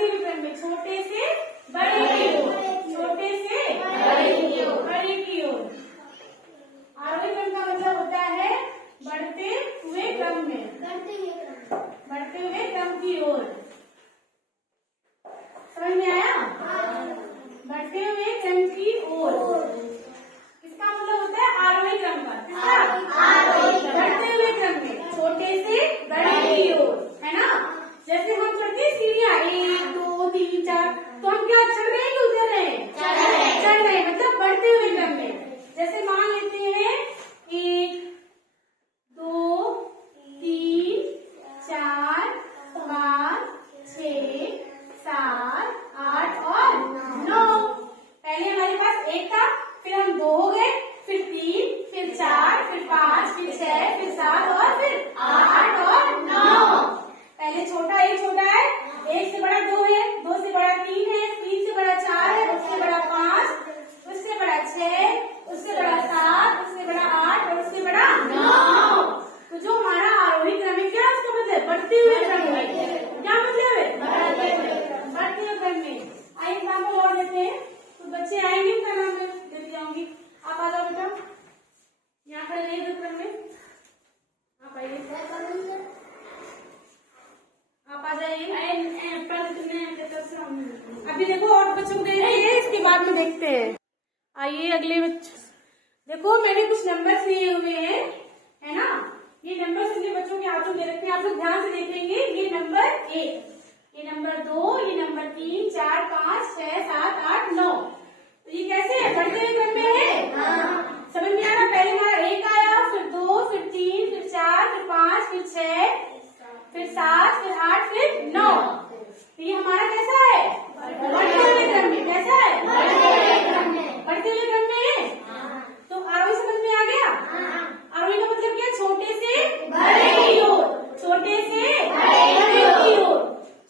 बढ़ते हुए क्रम में छोटे से बड़े की ओर, छोटे से बड़े की ओर, बड़े की ओर। आरोही क्रम का मतलब होता है बढ़ते हुए क्रम में, बढ़ते हुए क्रम की ओर। समझ में आया? बढ़ते हुए क्रम की ओर, इसका मतलब होता है आरोही क्रम का। किसका? बढ़ते हुए क्रम में छोटे से बड़े की ओर, है ना। जैसे हम चढ़ते हैं सीढ़ियाँ 1 2 3 4, तो हम क्या चढ़ रहे हैं कि उतर रहे हैं? चढ़ रहे हैं, मतलब बढ़ते हुए क्रम में। जैसे मान लेते हैं 1 2 3 4 5 6 7 8 और 9। पहले हमारे पास 1 था, फिर हम 2 हो गए, फिर 3, फिर 4, फिर 5, फिर 6, फिर 7 और फिर 8 और 9। पहले छोटा 1 छोटा है, 1 से बड़ा 2 है, 2 से बड़ा 3 है, 3 से बड़ा 4 है, उससे बड़ा 5, उससे बड़ा 6, उससे बड़ा 7, उससे बड़ा 8 और उससे बड़ा 9। तो जो हमारा आरोही क्रम है, क्या उसका मतलब? बढ़ते हुए क्रम में। क्या मतलब है? बढ़ते हुए क्रम में। आइए एग्जाम्पल और देते हैं, तो बच्चे आएंगे, उनका नाम देती जाऊंगी। आप आ जाओ बेटा, यहाँ खड़े रहिए दो क्रम में। आप आइए, आप आ जाइए। अभी देखो और बच्चों को देखिए, इसके बाद में देखते हैं। आइए अगले बच्चे देखो, मैंने कुछ नंबर लिए हुए हैं, है ना। ये नंबर सभी बच्चों के हाथों में रखते हैं, आप लोग ध्यान से देखेंगे। ये नंबर 1, ये नंबर 2, ये नंबर 3 4 5 6 7 8 9। तो ये कैसे है? बढ़ते हुए क्रम में है। समझ में आ रहा? पहले हमारा 1 आया, फिर 2, फिर 3, फिर 4, फिर 5, फिर 6, फिर 7, फिर 8, फिर 9। तो ये हमारा कैसा है? बढ़ते हुए क्रम में। कैसा है? बढ़ते हुए क्रम में है। तो आरोही समझ में आ गया? आरोही का मतलब क्या? छोटे से बड़े की ओर, छोटे से बड़े की ओर,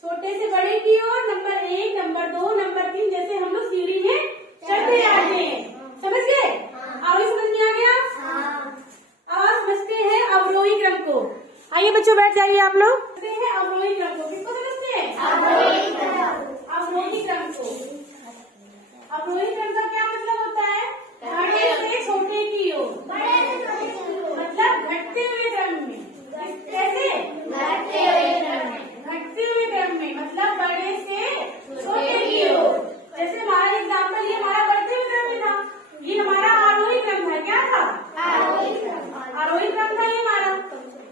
छोटे से बड़े की ओर। नंबर 1, नंबर 2, नंबर 3, जैसे हम लोग सीढ़ी में चढ़ते आते हैं। समझ गए? आरोही समझ में आ गया? अब आप समझते हैं अवरोही क्रम को। आइए बच्चों, बैठ जाइए आप लोग। समझते हैं अवरोही क्रम को। किसको समझते हैं? अवरोही क्रम को। अवरोही क्रम का क्या मतलब होता है? बड़े से छोटे की ओर, मतलब घटते हुए क्रम में। कैसे? घटते हुए क्रम में। घटते हुए क्रम में मतलब बड़े से छोटे की ओर। जैसे हमारा एग्जाम्पल, ये हमारा बढ़ते हुए क्रम में था, ये हमारा आरोही क्रम है। क्या था? आरोही क्रम था ये हमारा,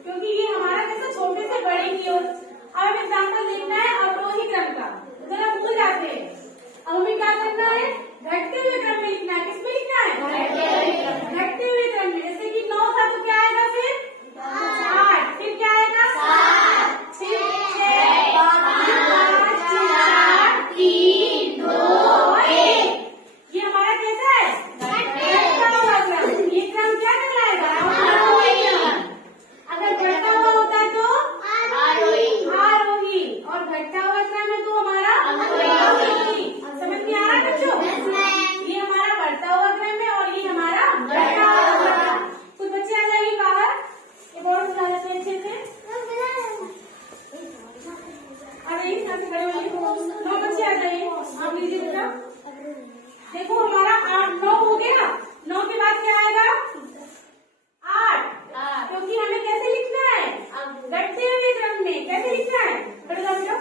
क्योंकि ये हमारा कैसे? छोटे से बड़े की ओर। अब एग्जाम्पल देखना है अवरोही क्रम का, जरा भूल जाते हैं। अब हमें क्या करना है? घटते हुए क्रम में लिखना है। किसमें लिखना है? घटते हुए क्रम में। जैसे कि 9 था तो क्या आएगा? फिर 8, फिर क्या आएगा? 7, फिर 6 5 4 3 2 1। ये हमारा कैसा है? घटता हुआ क्रम। ये क्रम क्या कहलाएगा? आरोही क्रम। अगर घटता हुआ होता है तो आरोही, और घटता हुआ क्रम है तो हमारा अवरोही। समझ में आ रहा है बच्चों? ये हमारा बढ़ता हुआ क्रम है और ये हमारा घटता हुआ क्रम। कुछ बच्चे आ जाइए बाहर, ये बोर्ड सुना देते हैं अच्छे से। अरे यहाँ से खड़े होइए, 9 बच्चे आ जाइए। आप लीजिए बेटा। देखो हमारा 8 9 हो गया। 9 के बाद क्या आएगा? 8, क्योंकि हमें कैसे लिखना है? घटते हुए क्रम में। कैसे लिखना है? खड़े जाओ बेटा,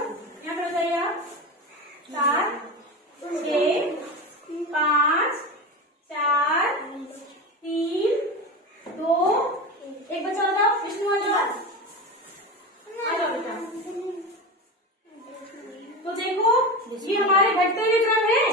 यहाँ खड़े जाइए आप। 7 6 5 4 3 2 1। बच्चा आ जाओ, विष्णु आ जाओ, आ जाओ बेटा। तो देखो ये हमारे घटते हुए क्रम है।